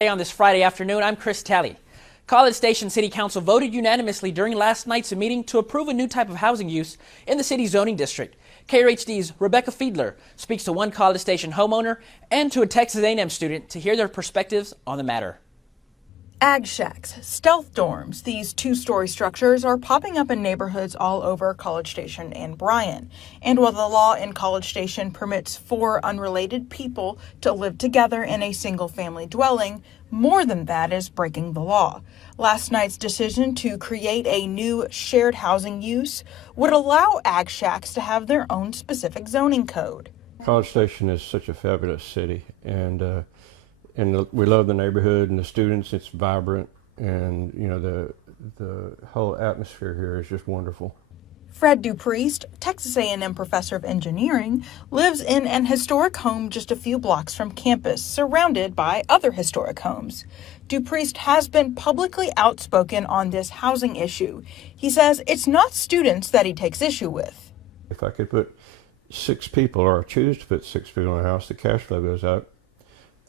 On this Friday afternoon, I'm Chris Talley. College Station City Council voted unanimously during last night's meeting to approve a new type of housing use in the city's zoning district. KRHD's Rebecca Fiedler speaks to one College Station homeowner and to a Texas A&M student to hear their perspectives on the matter. Ag shacks, stealth dorms, these two-story structures are popping up in neighborhoods all over College Station and Bryan. And while the law in College Station permits 4 unrelated people to live together in a single-family dwelling, more than that is breaking the law. Last night's decision to create a new shared housing use would allow ag shacks to have their own specific zoning code. College Station is such a fabulous city, and we love the neighborhood and the students. It's vibrant, and the whole atmosphere here is just wonderful. Fred Dupriest, Texas A&M professor of engineering, lives in an historic home just a few blocks from campus, surrounded by other historic homes. Dupriest has been publicly outspoken on this housing issue. He says it's not students that he takes issue with. If I could put 6 people, or choose to put 6 people in a house, the cash flow goes up.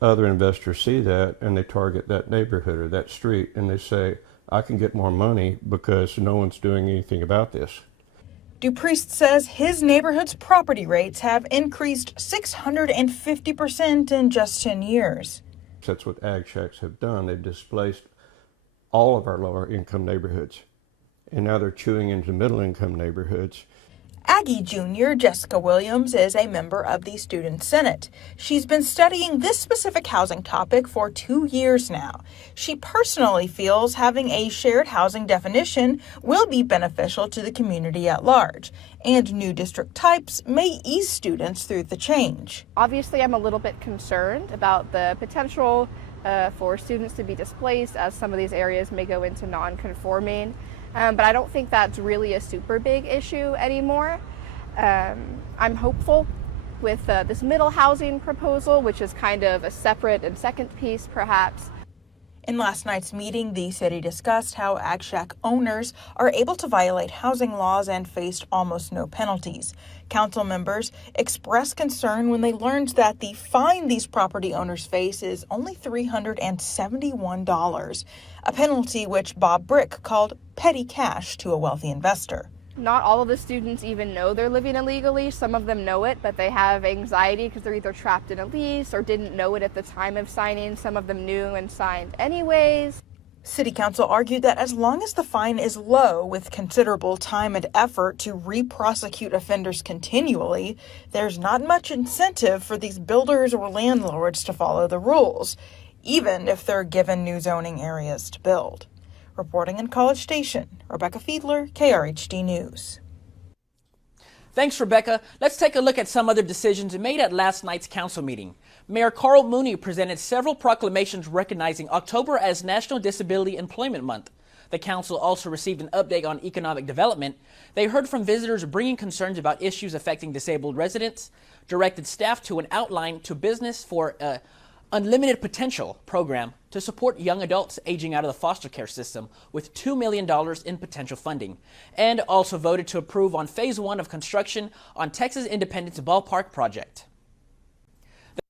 Other investors see that and they target that neighborhood or that street, and they say, I can get more money because no one's doing anything about this. Dupriest says his neighborhood's property rates have increased 650% in just 10 years. That's what ag shacks have done. They've displaced all of our lower income neighborhoods, and now they're chewing into middle income neighborhoods. Aggie Jr. Jessica Williams is a member of the Student Senate. She's been studying this specific housing topic for 2 years now. She personally feels having a shared housing definition will be beneficial to the community at large, and new district types may ease students through the change. Obviously, I'm a little bit concerned about the potential for students to be displaced as some of these areas may go into non-conforming. But I don't think that's really a super big issue anymore. I'm hopeful with this middle housing proposal, which is kind of a separate and second piece, perhaps. In last night's meeting, the city discussed how ag shack owners are able to violate housing laws and faced almost no penalties. Council members expressed concern when they learned that the fine these property owners face is only $371, a penalty which Bob Brick called petty cash to a wealthy investor. Not all of the students even know they're living illegally. Some of them know it, but they have anxiety because they're either trapped in a lease or didn't know it at the time of signing. Some of them knew and signed anyways. City Council argued that as long as the fine is low, with considerable time and effort to re-prosecute offenders continually, there's not much incentive for these builders or landlords to follow the rules, even if they're given new zoning areas to build. Reporting in College Station, Rebecca Fiedler, KRHD News. Thanks, Rebecca. Let's take a look at some other decisions made at last night's council meeting. Mayor Carl Mooney presented several proclamations recognizing October as National Disability Employment Month. The council also received an update on economic development. They heard from visitors bringing concerns about issues affecting disabled residents, directed staff to an outline to business for a Unlimited Potential program to support young adults aging out of the foster care system with $2 million in potential funding, and also voted to approve on Phase 1 of construction on Texas Independence Ballpark project.